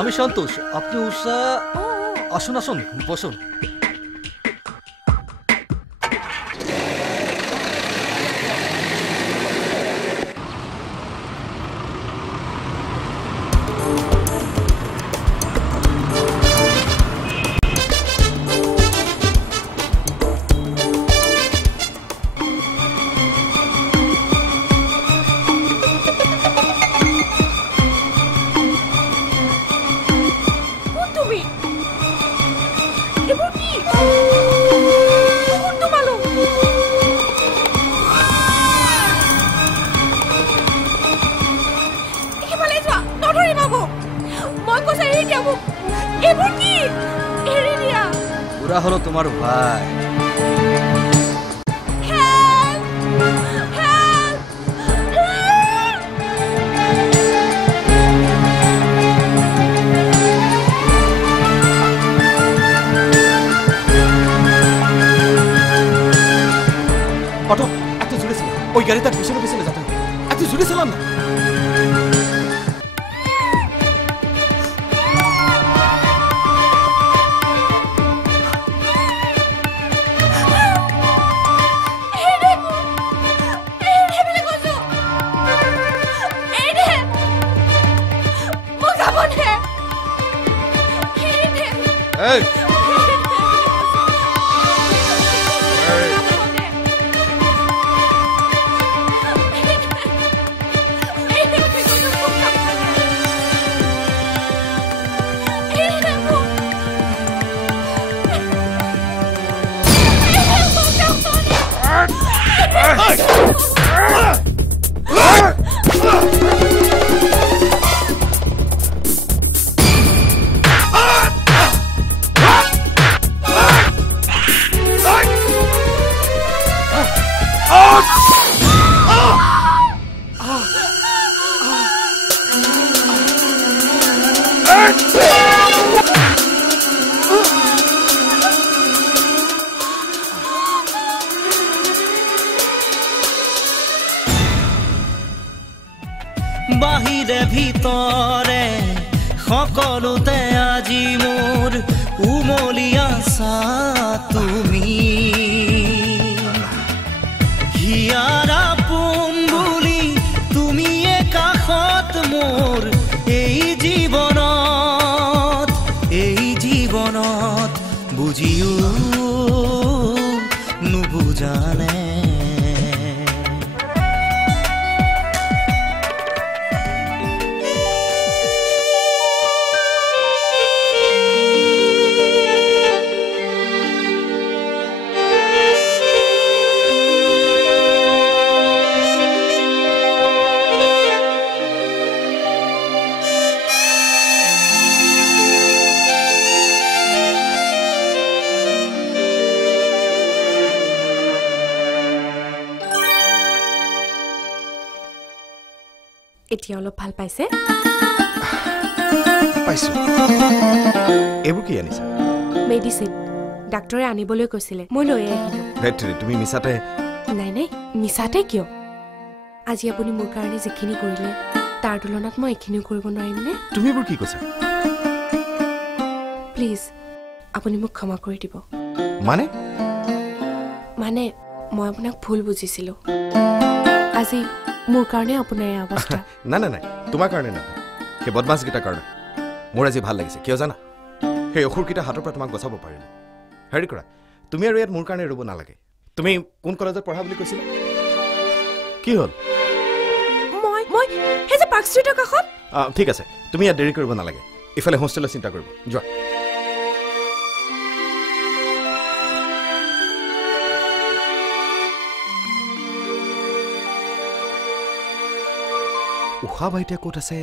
আমি সন্তোষ, আপনি উষা। আসুন আসুন, বসুন। ওরা হলো তোমার ভাই। অটো এত জোরে ছিল, ওই গাড়ি তার পিছনে পিছনে যেতে হবে। এত জোরে ছিলাম না। Hey! বাহিৰে ভিতৰে সকলোতে আজি মোৰ উমলিয়া চা তুমি হিয়াৰা পোন বুলি তুমিয়ে কাষত মোৰ এই জীৱনত বুজিও নুবুজানে এতিয়া অলপ ভাল পাইছে? পাইছো। এবোৰ কি আনিছা? মেডিচিন। ডাক্তৰে আনিবলৈ কৈছিলে, মই লৈ আহিলো। ভেটৰি, তুমি মিছাতে? নাই নাই, মিছাতে কিয়? আজি আপুনি মোৰ কাৰণে যিখিনি কৰিলে তাৰ তুলনাত মই এইখিনিও কৰিব নোৱাৰিমনে? তুমি এইবোৰ কি কৈছা? প্লিজ আপুনি মোক ক্ষমা কৰি দিব। মানে মই আপোনাক ভুল বুজিছিলো। আজি মোৰ কাৰণে আপোনাৰ এই অৱস্থা। নাই, তোমাৰ কাৰণে নহয়, সেই বদমাছকেইটাৰ কাৰণে। মোৰ আজি ভাল লাগিছে, কিয় জানা? সেই অসুৰকেইটা হাতৰ পৰা তোমাক বচাব পাৰিলো। হেৰি কৰা, তুমি আৰু ইয়াত মোৰ কাৰণে ৰ'ব নালাগে। তুমি কোন কলেজত পঢ়া বুলি কৈছিলা? কি হ'ল? মই সেই যে পাৰ্ক ষ্ট্ৰীটৰ কাষত। ঠিক আছে, তুমি ইয়াত দেৰি কৰিব নালাগে। ইফালে হোষ্টেলৰ চিন্তা কৰিব যোৱা। উষা বাইতিয়া ক'ত আছে?